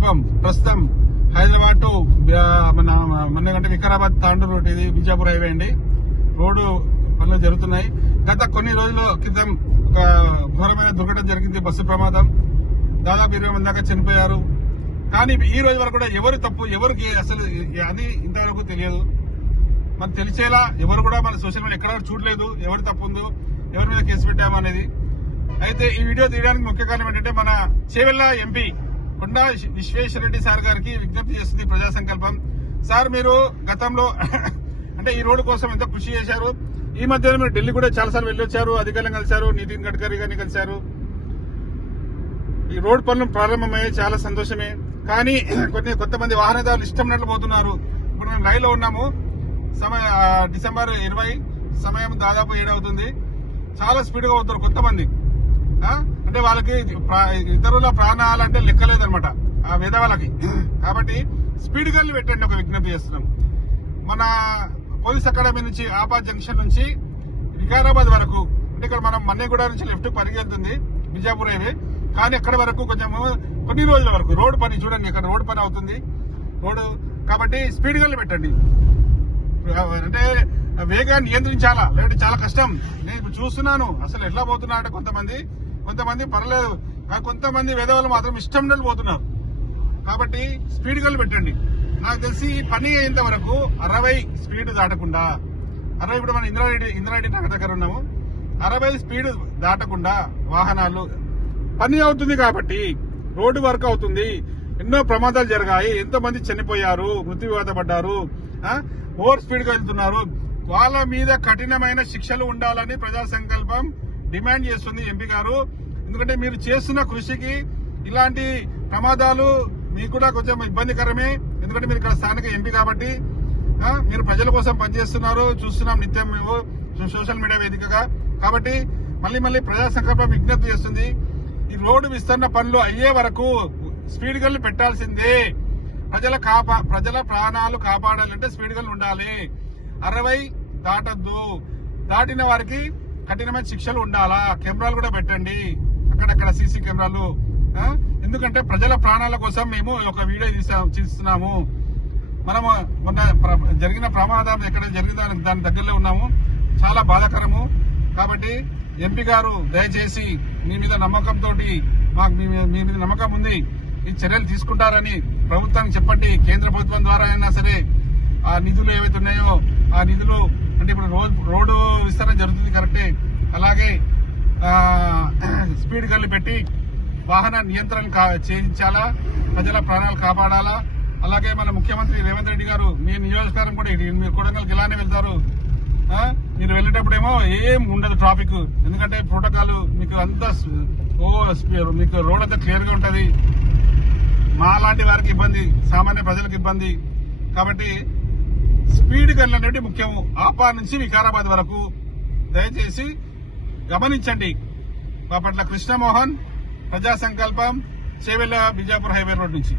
సంకల్పం ప్రస్తుతం హైదరాబాద్ టు మన వికారాబాద్ తాండూరు రోడ్, ఇది బిజాపూర్ హైవే అండి. రోడ్డు పనులు జరుగుతున్నాయి. గత కొన్ని రోజుల క్రితం ఒక ఘోరమైన దుర్ఘటన జరిగింది, బస్సు ప్రమాదం. దాదాపు 20 మంది దాకా చనిపోయారు. కానీ ఈ రోజు వరకు కూడా ఎవరు తప్పు ఎవరికి అసలు అని ఇంతవరకు తెలియదు. మనకు తెలిసేలా ఎవరు కూడా మన సోషల్ మీడియా ఎక్కడ చూడలేదు ఎవరు తప్పు ఉందో, ఎవరి మీద కేసు పెట్టామనేది. అయితే ఈ వీడియో తీయడానికి ముఖ్య కారణం ఏంటంటే మన చేవెళ్ల ఎంపీ కొండా విశ్వేశ్వరరెడ్డి సార్ గారికి విజ్ఞప్తి చేస్తుంది ప్రజా సంకల్పం. సార్, మీరు గతంలో అంటే ఈ రోడ్డు కోసం ఎంతో కృషి చేశారు. ఈ మధ్యలో మీరు ఢిల్లీ కూడా చాలాసార్లు వెళ్ళొచ్చారు, అధికారులను కలిశారు, నితిన్ గడ్కరీ గారిని కలిశారు. ఈ రోడ్డు పనులు ప్రారంభమయ్యాయి, చాలా సంతోషమే. కానీ కొంతమంది వాహనదారులు ఇష్టం ఉన్నట్లు పోతున్నారు. ఇప్పుడు మేము లైవ్ లో ఉన్నాము. డిసెంబర్ 20 సమయం దాదాపు 7 అవుతుంది. చాలా స్పీడ్ గా పోతున్నారు కొంతమంది. అంటే వాళ్ళకి ఇతరుల ప్రాణాలంటే లెక్కలేదనమాట ఆ వేదవాళ్ళకి. కాబట్టి స్పీడ్ గన్లు పెట్టండి, ఒక విజ్ఞప్తి చేస్తున్నాం. మన పోలీస్ అకాడమీ నుంచి ఆబాద్ జంక్షన్ నుంచి వికారాబాద్ వరకు, అంటే ఇక్కడ మనం మన్నెగూడ నుంచి లెఫ్ట్ పరిగెళ్తుంది బిజాపూర్ హైవే. కానీ అక్కడ వరకు కొంచెం కొన్ని రోజుల వరకు రోడ్డు పని చూడండి, ఇక్కడ రోడ్డు పని అవుతుంది రోడ్డు. కాబట్టి స్పీడ్ గన్లు పెట్టండి. అంటే వేగాన్ని నియంత్రించాలా, లేదంటే చాలా కష్టం. నేను ఇప్పుడు చూస్తున్నాను అసలు ఎట్లా పోతున్నా అంటే కొంతమంది పర్లేదు, కొంతమంది వేదవాళ్ళు మాత్రం ఇష్టం ఉన్నట్లు పోతున్నారు. కాబట్టి స్పీడ్ గన్లు పెట్టండి. నాకు తెలిసి పని అయ్యేంత వరకు 60 స్పీడ్ దాటకుండా, 60 ఇప్పుడు మన ఇంద్రారెడ్డి నగర్ దగ్గర ఉన్నాము, 60 స్పీడ్ దాటకుండా వాహనాలు పని అవుతుంది. కాబట్టి రోడ్డు వర్క్ అవుతుంది. ఎన్నో ప్రమాదాలు జరిగాయి, ఎంతో మంది చనిపోయారు, మృత్యువాత పడ్డారు, ఓవర్ స్పీడ్ గా వెళ్తున్నారు. వాళ్ళ మీద కఠినమైన శిక్షలు ఉండాలని ప్రజా సంకల్పం డిమాండ్ చేస్తుంది ఎంపీ గారు. ఎందుకంటే మీరు చేస్తున్న కృషికి ఇలాంటి ప్రమాదాలు మీకు కూడా కొంచెం ఇబ్బందికరమే. ఎందుకంటే మీరు ఇక్కడ స్థానిక ఎంపీ కాబట్టి మీరు ప్రజల కోసం పనిచేస్తున్నారు, చూస్తున్నాం నిత్యం సోషల్ మీడియా వేదికగా. కాబట్టి మళ్ళీ ప్రజా సంకల్పం విజ్ఞప్తి చేస్తుంది. ఈ రోడ్డు విస్తరణ పనులు అయ్యే వరకు స్పీడ్ గన్లు పెట్టాల్సిందే. ప్రజల ప్రాణాలు కాపాడాలంటే స్పీడ్ గన్లు ఉండాలి. 60 దాటద్దు, దాటిన వారికి కఠినమైన శిక్షలు ఉండాలా. కెమెరాలు కూడా పెట్టండి, అక్కడక్కడ సీసీ కెమెరాలు. ఎందుకంటే ప్రజల ప్రాణాల కోసం మేము ఒక వీడియో తీస్తున్నాము. మనము మొన్న జరిగిన ప్రమాదం ఎక్కడ జరిగిన దాని దగ్గరలో ఉన్నాము, చాలా బాధాకరము. కాబట్టి ఎంపీ గారు దయచేసి మీ మీద నమ్మకంతో, మాకు మీ మీద నమ్మకం ఉంది, ఈ చర్యలు తీసుకుంటారని ప్రభుత్వానికి చెప్పండి. కేంద్ర ప్రభుత్వం ద్వారా అయినా సరే ఆ నిధులు ఏవైతే ఉన్నాయో ఆ నిధులు, అంటే ఇప్పుడు రోడ్డు విస్తరణ జరుగుతుంది కరెక్టే, అలాగే స్పీడ్ గన్లు పెట్టి వాహన నియంత్రణ చేయించాలా, ప్రజల ప్రాణాలు కాపాడాలా. అలాగే మన ముఖ్యమంత్రి రేవంత్ రెడ్డి గారు మీ నియోజకవర్గం కూడా, మీరు కొడంగల్కి ఇలానే వెళ్తారు, మీరు వెళ్ళేటప్పుడేమో ఏం ఉండదు ట్రాఫిక్, ఎందుకంటే ప్రోటోకాల్ మీకు అంతా మీకు రోడ్ అంతా క్లియర్ గా ఉంటది. మా లాంటి వారికి ఇబ్బంది, సామాన్య ప్రజలకు ఇబ్బంది. కాబట్టి స్పీడ్ గన్లు అనేవి ముఖ్యము. ఆపా నుంచి వికారాబాద్ వరకు దయచేసి గమనించండి. బాపట్ల కృష్ణమోహన్, ప్రజా సంకల్పం, చేవెళ్ల బిజాపూర్ హైవే రోడ్ నుంచి.